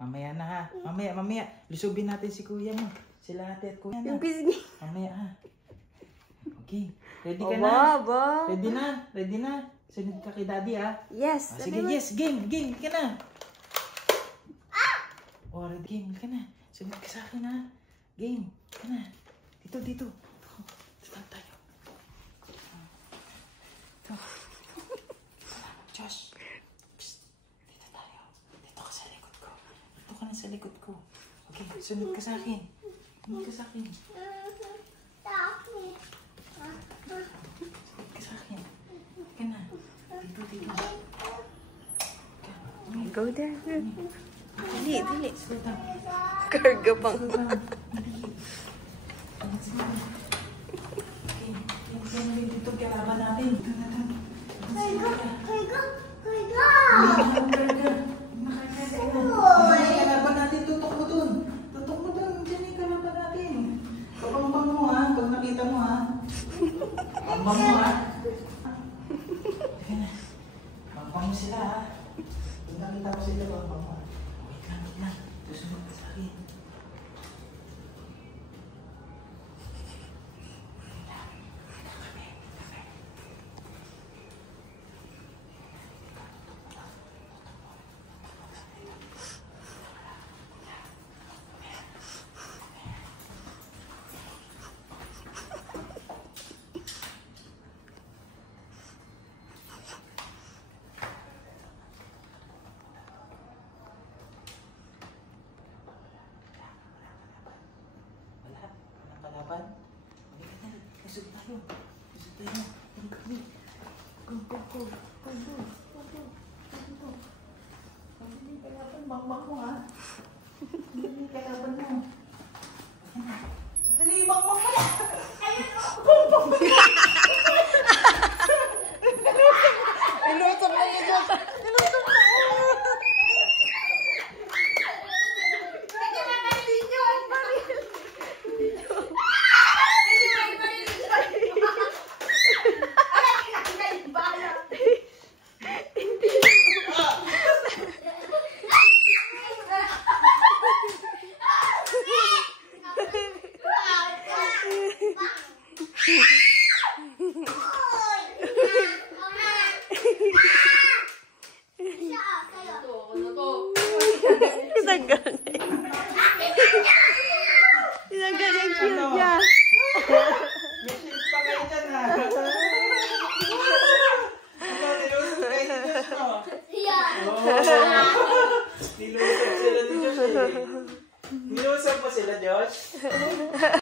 Mamaya na ha. Mamaya. Lusubin natin si kuya mo. Sila ate at kuya na. Yung pisngi. Mamaya ha. Okay. Ready ka na? Ba? Ready na? Sunod ka kay daddy ha? Yes. Sige, yes. Game ka na. Oh, ready. Game ka na. Sunod ka sa akin ha. Game ka na. Dito. Dito tayo. Ito. Josh. Psst. Dito tayo. Dito ka sa likod ko. Dito ka na sa likod ko. Okay, sunod ka sa akin. Sunod ka sa akin. Ka na. Dito. Go there. Dili. Slow down. Karga pang. Okay. Dito kalaban natin. Kalaban natin. Tutok mo dun. Diyan yung kalaban natin. Pagbang mo ha. Pag nakita mo ha. Pagbang mo ha. Pagbang mo sila ha. Pag nakita mo sila, pagbang mo ha. Wait lang. Susunod ka sa akin. Kalaban? Halika na. Lusog tayo. Go. Hindi kalaban. Bakbak mo ha. Hindi kalaban mo. Dali, bakbak mo. Nilutok na niya dyan. Nilutok na. Isang galing cute niya. May shield pa kayo dyan ha. Nilusog kayo ni Josh no? Nilusog sila ni Josh eh. Nilusog pa sila Josh?